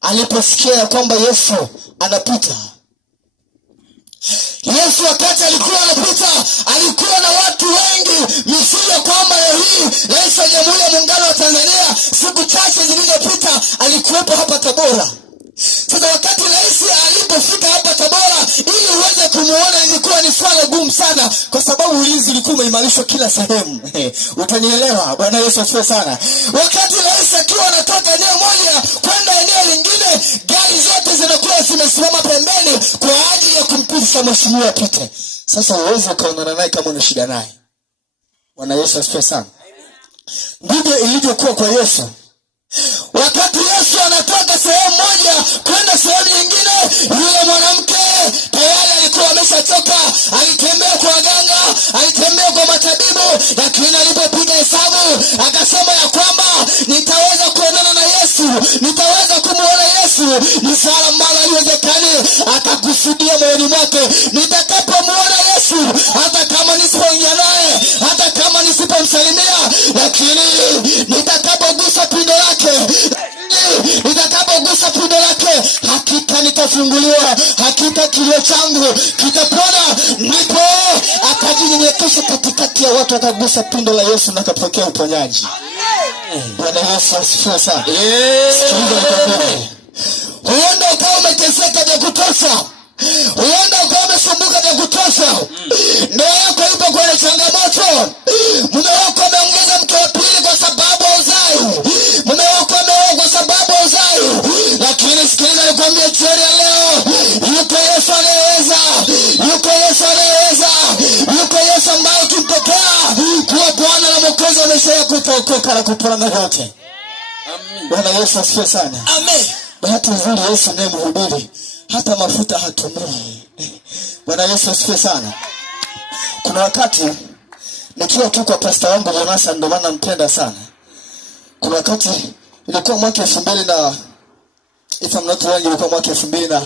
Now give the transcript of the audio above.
aliposikia kwamba Yesu anapita. Yesu wakati alikuwa anapita alikuwa na watu wengi, mithili kwamba hii Rais wa Jamhuri ya Muungano wa Tanzania siku chache zilizopita alikuwepo hapa Tabora. Sasa wakati rais alipofika hapa Tabora, ili uweze kumuona ilikuwa ni swala gumu sana, kwa sababu ulinzi ulikuwa umeimarishwa kila sehemu. Utanielewa? Bwana Yesu asifiwe sana. Wakati rais akiwa anatoka eneo moja kwenda eneo lingine, gari zote zinakuwa zimesimama pembeni kwa ajili ya kumpisha mheshimiwa apite. Sasa uweze ukaonana naye kama una shida naye. Bwana Yesu asifiwe sana. Ndivyo ilivyokuwa kwa Yesu. Wakati Yesu anatoka sehemu moja kwenda sehemu nyingine, yule mwanamke tayari alikuwa ameshachoka. Alitembea kwa waganga, alitembea kwa matabibu, lakini alipopiga hesabu akasema ya kwamba nitaweza kuonana na Yesu, nitaweza kumuona Yesu. Ni swala ambalo haliwezekani. Akakusudia moyoni mwake, nitakapomuona Yesu, hata kama nisipoongea naye, hata kama nisipomsalimia, lakini nitakapogusa pindo lake, nitakapogusa pindo lake, hakika nitafunguliwa, hakika kilio changu kitapona. Ndipo akajinyenyekesha katikati ya watu, akagusa pindo la Yesu na akapokea uponyaji. Bwana Yesu asifiwe sana. Huenda ukawa umeteseka vya kutosha, huenda ukawa umesumbuka vya kutosha. Ndoa yako ipo kwenye changamoto, mume wako ameongeza mke wa pili kwa sababu hauzai, mume wako ameoa kwa sababu hauzai. Lakini sikiliza nikwambie jioni ya leo, yuko Yesu anayeweza, yuko Yesu anayeweza, yuko Yesu ambaye ukimpokea kuwa Bwana na Mwokozi wa maisha yako utaokoka na kupona na yote. Bwana Yesu asifiwe sana. Amen. Bahati nzuri Yesu ndiye mhubiri, hata mafuta hatumii. Bwana Yesu asifiwe sana. Kuna wakati nikiwa tu kwa pastor wangu Jonasa, ndio maana nampenda sana. Kuna wakati ilikuwa mwaka 2000 na if I'm not wrong, ilikuwa mwaka 2000